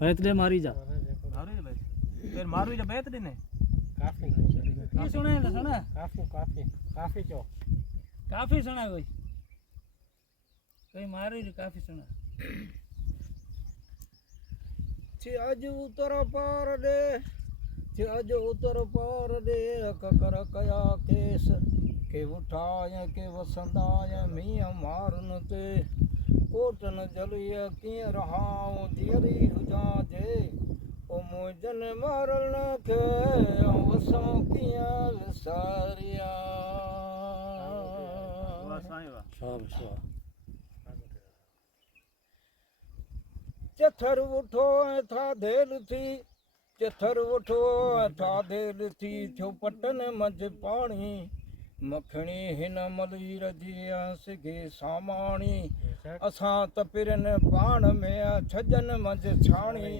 बैत दे मारी जा मारी ले फिर मारू जा बैत दे ने काफी ये सुना है सुना काफी काफी काफी चो काफी सुना कोई मारी काफी सुना आज उतर पार दे आज उतर पार दे ककर कया केस के उठाय के वसंदाय मिया मारन ते कोटन जलिय किय रहाऊं दियरी हुजा जे ओ मुजन मारन के वसो किया विसारिया वाह साईं वाह शाबाश चथर उठो था देल थी चथर उठो था देल थी थियो पटन मंझ पाणी मखणी हिन मलीर जी सिगे सामाणी असां त पिरन पाण में छजन मंझ छाणी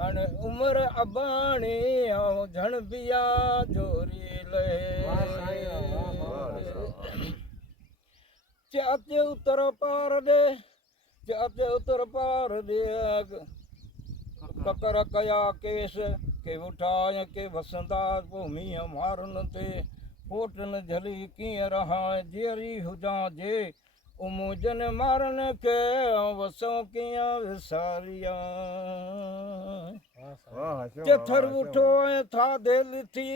हाणे उमिरि अबाणी ऐं झण बिया जोरी ले चाच उतर पार दे चाच उतर पार दे ककर कया केस के उठाय के वसंदा भूमि मारन ते कोटन झली कीअं रहा जेरी हुजां जे उमुजन मारन के वसो कीअं विसारिया चथर उठो था दिल थी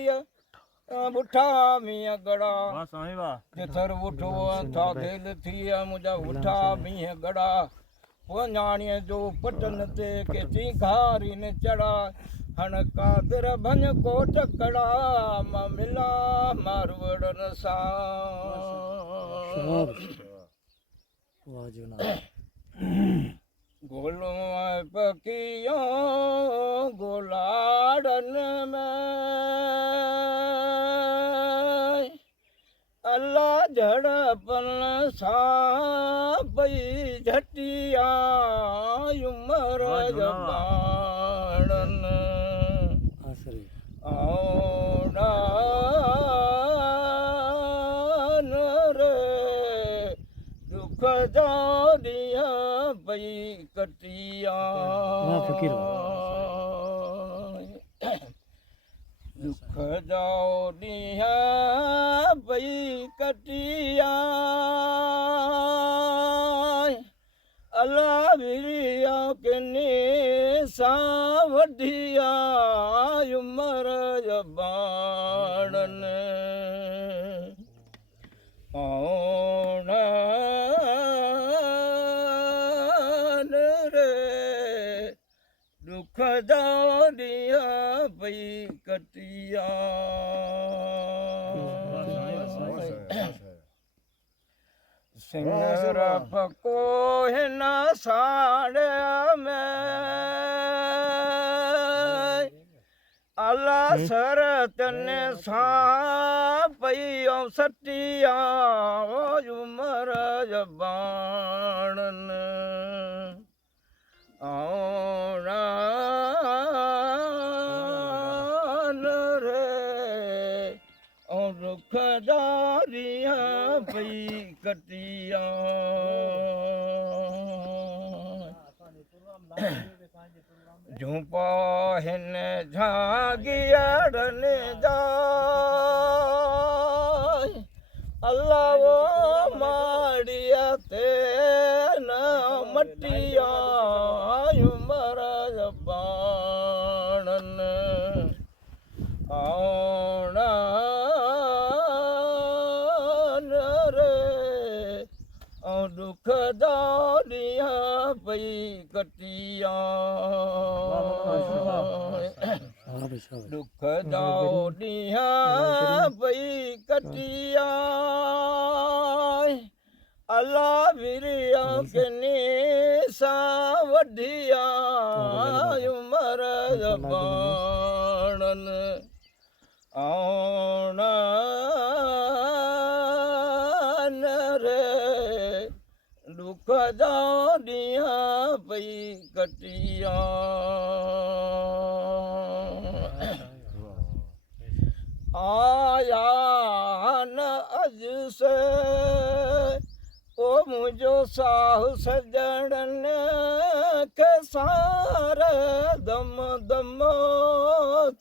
उठा मिया गड़ा वाह साईं वाह चथर उठो था दिल थी मुझा उठा मिया गड़ा वञाणीअ जो पटन ते के चिंगारी ने चढ़ा हण कादर भन कोट कड़ा मां मिला मारवड़न सा गोलो पकियो गोलाड़न में अल्लाह झड़पन सा पई झटिया उमर जबाड़न औड़ान रे दुख जानिया पई कटिया दुख जानिया पई कटिया अल्लाह विरिया किने सा वधिया उमर जबाड़न औड़ान रे दुख जानिया पई कटिया सिंगर पको हिन साड़ में अला सर तन सा पई सटिया उमर जबाड़न औड़ान रे और दुख दारिया पई कटिया झूपा हिन झागियड़न जा अल्लाह वो माड़िया ते न मटिया उमर जबाड़न औड़ान रे और दुख दारिया पई कटिया दुख दारिया पई कटिया अल्लाह विरिया किने सा वधिया उमर जबाड़न औड़ान रे दुख दारिया पई कटिया आया न अज से ओ मुझो साहु सजड़न कसार दम दम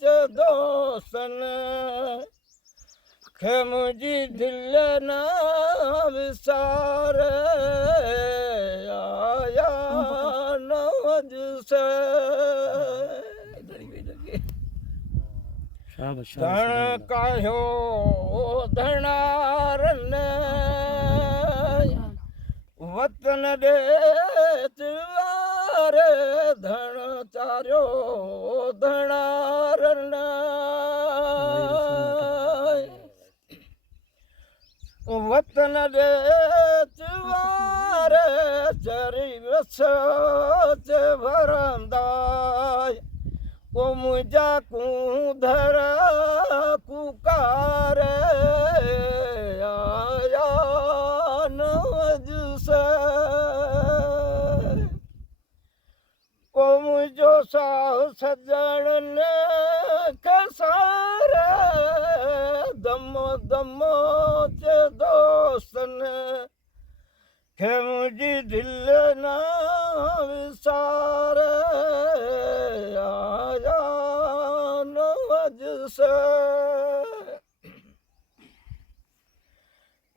च दोसन खे मुझी दिल ना विसार आया नवज से शाबाश धण कायो धणारन वतन दे तिवार धण चार्यो धणारन वतन दे तिवार चरी वस भरंदाय ओ मुझा कुधर कुकार आया नवज से ओ मुझो साह सजन ने कसार दम दम च दोस्तन खे मुझी दिल ना विसार आया नवज से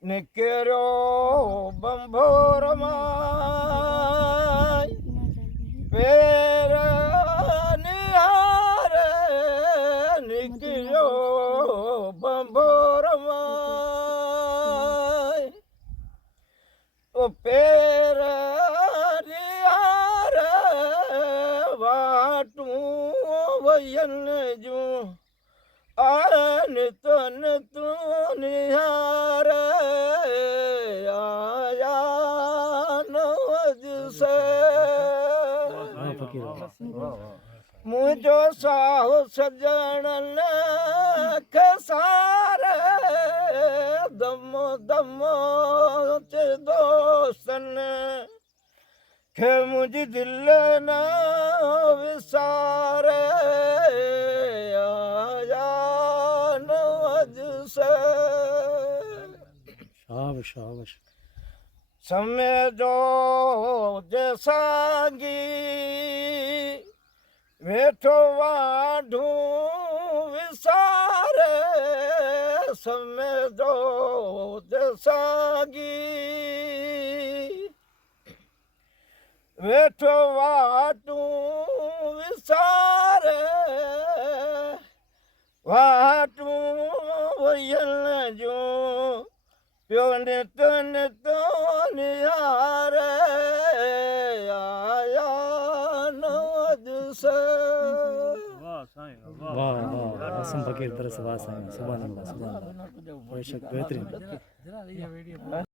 निकरो बंभोर माय पेर निहार निकरो बंभोर माय ओ पेर निहार वाटू वयन जू आन तन तू निहार आया नवज से मुझो साहु सजन कसार दम दम च दोस्तन खे मुझी दिल ना विसार आया नवज से शाबाश शाबाश समय जो जसांगी वेठो वाढू विसार समय जो जसांगी वेठो वाटू विसार वाटू वयल जो प्यो नित नित निहार आया नवज से वाह साईं वाह वाह वाह आसम फकीर तरस वाह साईं सुभान अल्लाह बेशक बेहतरीन